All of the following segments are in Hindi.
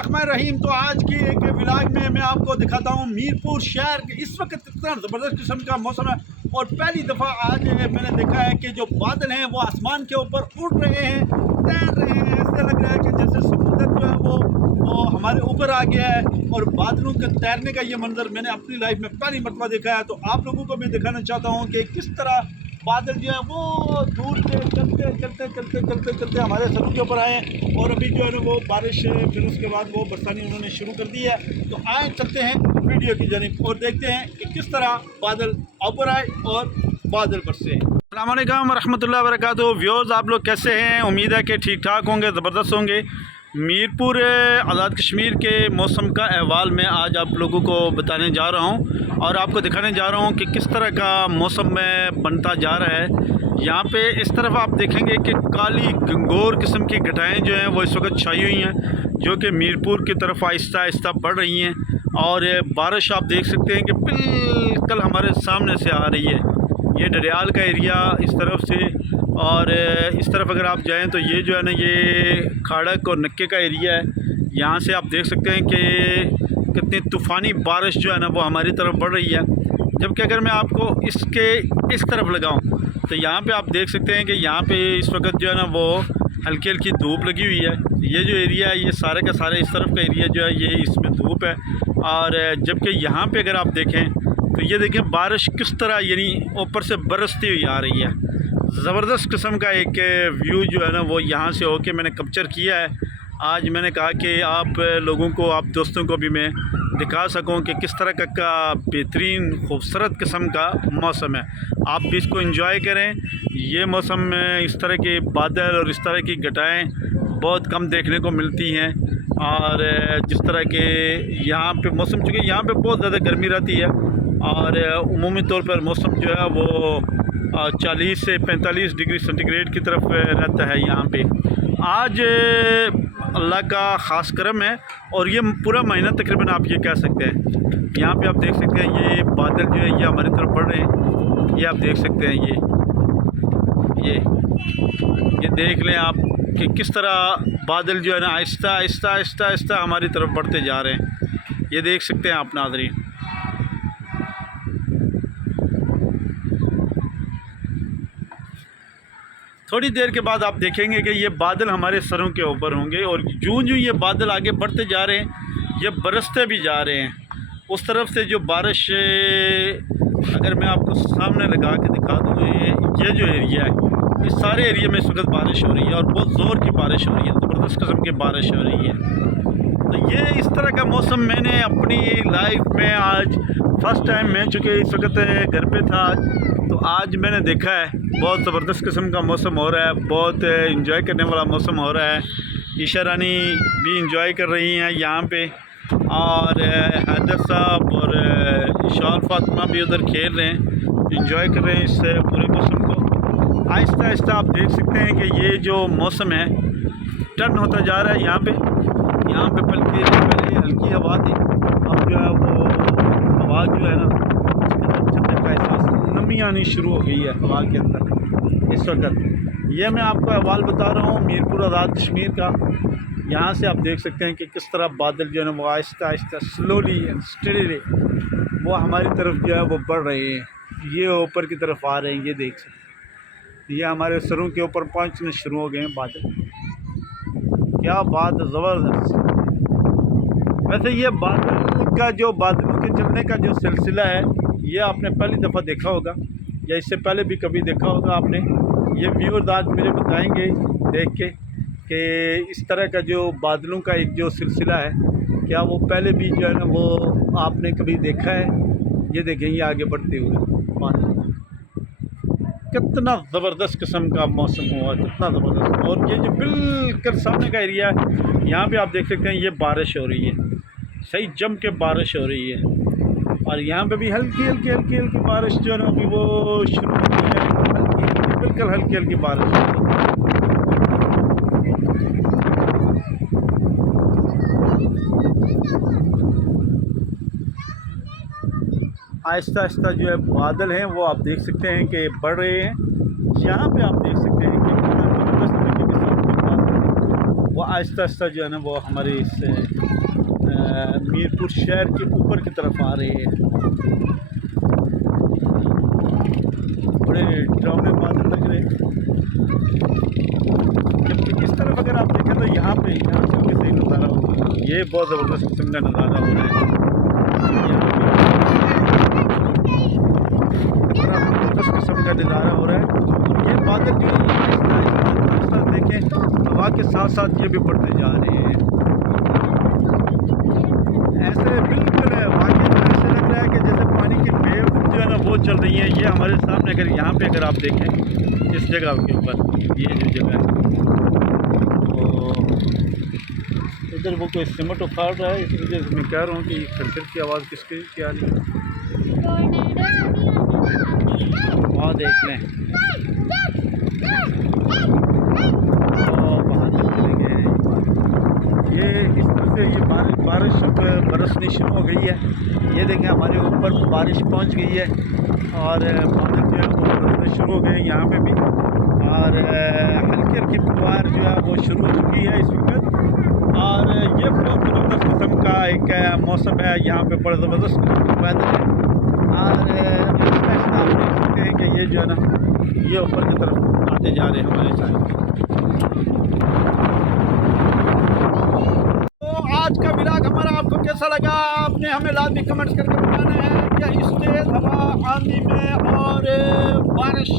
बिस्मिल्लाहिर्रहमानिर्रहीम। तो आज की एक व्लॉग में मैं आपको दिखाता हूँ मीरपुर शहर के इस वक्त कितना ज़बरदस्त किस्म का मौसम है। और पहली दफ़ा आज मैंने देखा है कि जो बादल हैं वो आसमान के ऊपर उड़ रहे हैं, तैर रहे हैं। ऐसा लग रहा है कि जैसे समुंदर जो है वो हमारे ऊपर आ गया है। और बादलों के तैरने का ये मंजर मैंने अपनी लाइफ में पहली मरतबा देखा है। तो आप लोगों को भी दिखाना चाहता हूँ कि किस तरह बादल जो है वो दूर से चलते हमारे सरों के ऊपर आए हैं। और अभी जो है ना वो बारिश, फिर उसके बाद वो बरसानी उन्होंने शुरू कर दी है। तो आए चलते हैं वीडियो की जानिब और देखते हैं कि किस तरह बादल ऊपर आए और बादल बरसे। अस्सलाम वालेकुम रहमतुल्लाहि व बरकातुहू। व्यूअर्स, आप लोग कैसे हैं? उम्मीद है कि ठीक ठाक होंगे, ज़बरदस्त होंगे। मीरपुर आज़ाद कश्मीर के मौसम का अहवाल मैं आज आप लोगों को बताने जा रहा हूं और आपको दिखाने जा रहा हूं कि किस तरह का मौसम में बनता जा रहा है। यहाँ पे इस तरफ आप देखेंगे कि काली गंगोर किस्म की घटाएं जो हैं वो इस वक्त छाई हुई हैं, जो कि मीरपुर की तरफ आहिस्ता आहिस्ता बढ़ रही हैं। और बारिश आप देख सकते हैं कि बिल्कुल हमारे सामने से आ रही है। ये डरियाल का एरिया इस तरफ से, और इस तरफ अगर आप जाएं तो ये जो है ना ये खाड़क और नक्के का एरिया है। यहाँ से आप देख सकते हैं कि कितनी तूफ़ानी बारिश जो है ना वो हमारी तरफ बढ़ रही है। जबकि अगर मैं आपको इसके इस तरफ लगाऊं तो यहाँ पे आप देख सकते हैं कि यहाँ पे इस वक्त जो है ना वो हल्की हल्की धूप लगी हुई है। ये जो एरिया है ये सारे का सारे इस तरफ का एरिया जो है ये इसमें धूप है। और जबकि यहाँ पे अगर आप देखें तो ये देखें बारिश किस तरह यानी ऊपर से बरसती हुई आ रही है। ज़बरदस्त किस्म का एक व्यू जो है ना वो यहाँ से होके मैंने कैप्चर किया है। आज मैंने कहा कि आप लोगों को, आप दोस्तों को भी मैं दिखा सकूं कि किस तरह का बेहतरीन खूबसूरत किस्म का मौसम है। आप भी इसको एंजॉय करें। ये मौसम में इस तरह के बादल और इस तरह की घटाएं बहुत कम देखने को मिलती हैं। और जिस तरह के यहाँ पे मौसम, चूँकि यहाँ पे बहुत ज़्यादा गर्मी रहती है और उमूमी तौर पर मौसम जो है वो 40 से 45 डिग्री सेंटीग्रेड की तरफ रहता है यहाँ पे। आज अल्लाह का ख़ास करम है और ये पूरा महीना तकरीबन आप ये कह सकते हैं। यहाँ पे आप देख सकते हैं ये बादल जो है ये हमारी तरफ बढ़ रहे हैं। ये आप देख सकते हैं ये देख लें आप कि किस तरह बादल जो है ना आहिस्ता आहिस्ता आहिस्ता आहिस्ता हमारी तरफ बढ़ते जा रहे हैं। ये देख सकते हैं आप नाज़रीन। थोड़ी देर के बाद आप देखेंगे कि ये बादल हमारे सरों के ऊपर होंगे और जूं जूं ये बादल आगे बढ़ते जा रहे हैं ये बरसते भी जा रहे हैं। उस तरफ से जो बारिश, अगर मैं आपको सामने लगा के दिखा दूँ, ये जो एरिया है इस सारे एरिया में इस वक्त बारिश हो रही है और बहुत ज़ोर की बारिश हो रही है, ज़बरदस्त किस्म की बारिश हो रही है। तो ये इस तरह का मौसम मैंने अपनी लाइफ में आज फर्स्ट टाइम, मैं चूँकि इस वक्त घर पे था तो आज मैंने देखा है। बहुत ज़बरदस्त किस्म का मौसम हो रहा है, बहुत इंजॉय करने वाला मौसम हो रहा है। ईशा रानी भी इंजॉय कर रही हैं यहाँ पे और हैदर साहब और इशार फातिमा भी उधर खेल रहे हैं, इंजॉय कर रहे हैं इस पूरे मौसम को। आहिस्ता आहिस्ता आप देख सकते हैं कि ये जो मौसम है टर्न होता जा रहा है। यहाँ पे बल्कि पहले हल्की हवा थी, अब जो है वो हवा जो है ना नमी आनी शुरू हो गई है हवा के अंदर इस वक्त। ये मैं आपको अहवाल बता रहा हूँ मीरपुर आज़ाद कश्मीर का। यहाँ से आप देख सकते हैं कि किस तरह बादल जो है ना वो Aahista Aahista slowly and steadily वो हमारी तरफ जो है वो बढ़ रहे हैं। ये ऊपर की तरफ आ रहे हैं, ये देख सकते हैं। ये हमारे सरों के ऊपर पहुँचने शुरू हो गए हैं बादल। क्या बात है, ज़बरदस्त। वैसे ये बादल का जो बादलों के चलने का जो सिलसिला है ये आपने पहली दफ़ा देखा होगा या इससे पहले भी कभी देखा होगा आपने। ये व्यूअर्स आज मुझे बताएंगे देख के कि इस तरह का जो बादलों का एक जो सिलसिला है क्या वो पहले भी जो है ना वो आपने कभी देखा है। ये देखें ये आगे बढ़ते हुए बादल, कितना ज़बरदस्त किस्म का मौसम हुआ, कितना ज़बरदस्त। और ये जो बिल्कुल सामने का एरिया है यहाँ पे आप देख सकते हैं ये बारिश हो रही है, सही जम के बारिश हो रही है। और यहाँ पे भी हल्की हल्की बारिश जो है ना अभी वो शुरू हो गई है। बिल्कुल हल्की हल्की बारिश। आहिस्ता आहिस्ता जो है बादल हैं वो आप देख सकते हैं कि बढ़ रहे हैं। यहाँ पे आप देख सकते हैं कि वो आहिस्ता आहिस्ता जो है ना वो हमारे इस मीरपुर शहर के ऊपर की तरफ आ रहे हैं। बड़े डरावने बादल लग रहे हैं, जबकि इस तरफ अगर आप देखें तो यहाँ से भी सही नज़ारा होगा। ये बहुत ज़बरदस्त किस्म का नज़ारा हो रहा है, ज़बरदस्त किस्म का नज़ारा हो रहा है। ये बादल जो आहिस्ता देखें हवा के साथ साथ ये भी बढ़ते जा रहे हैं। ऐसे बिल्कुल है, वाकई में ऐसे लग रहा है कि जैसे पानी की वेव जो है ना वो चल रही है। ये हमारे सामने अगर यहाँ पे अगर आप देखें इस जगह के ऊपर, ये जो जगह है तो इधर वो कोई सीमेंट उखाड़ रहा है, इस वजह से मैं कह रहा हूँ कि खरखर की आवाज़ किसकी क्या आ रही है। वहाँ देख लें, वहाँ तक चले गए हैं। ये इस तरह से ये बारिश बरसनी शुरू हो गई है। ये देखें हमारे ऊपर बारिश पहुंच गई है और बादल जो है वो बरसने शुरू हो गए हैं यहाँ पे भी, और हल्की हल्की फुहार जो है वो शुरू हो चुकी है इस वक्त। और ये बहुत ज़बरदस्त किस्म का एक मौसम है, यहाँ पे बड़ा ज़बरदस्त वेदर है। और आहिस्ता आप देख सकते हैं कि ये जो है ना ये ऊपर की तरफ आते जा रहे हैं हमारे साथ। आज का व्लॉग हमारा आपको कैसा लगा, आपने हमें लाजमी कमेंट्स करके बताना है कि इस तेज़ हवा आंधी में और बारिश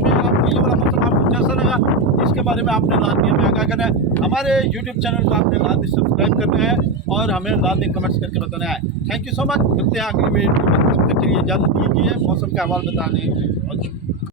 में आपको ये वाला मौसम आपको कैसा लगा, इसके बारे में आपने लाजमी हमें आगाह करना है। हमारे यूट्यूब चैनल को आपने लाजमी सब्सक्राइब करना है और हमें लाजमी कमेंट्स करके बताना है। थैंक यू सो मच, मिलते हैं अगली वीडियो में, तब तक के लिए इजाज़त दीजिए मौसम का हवाल बताने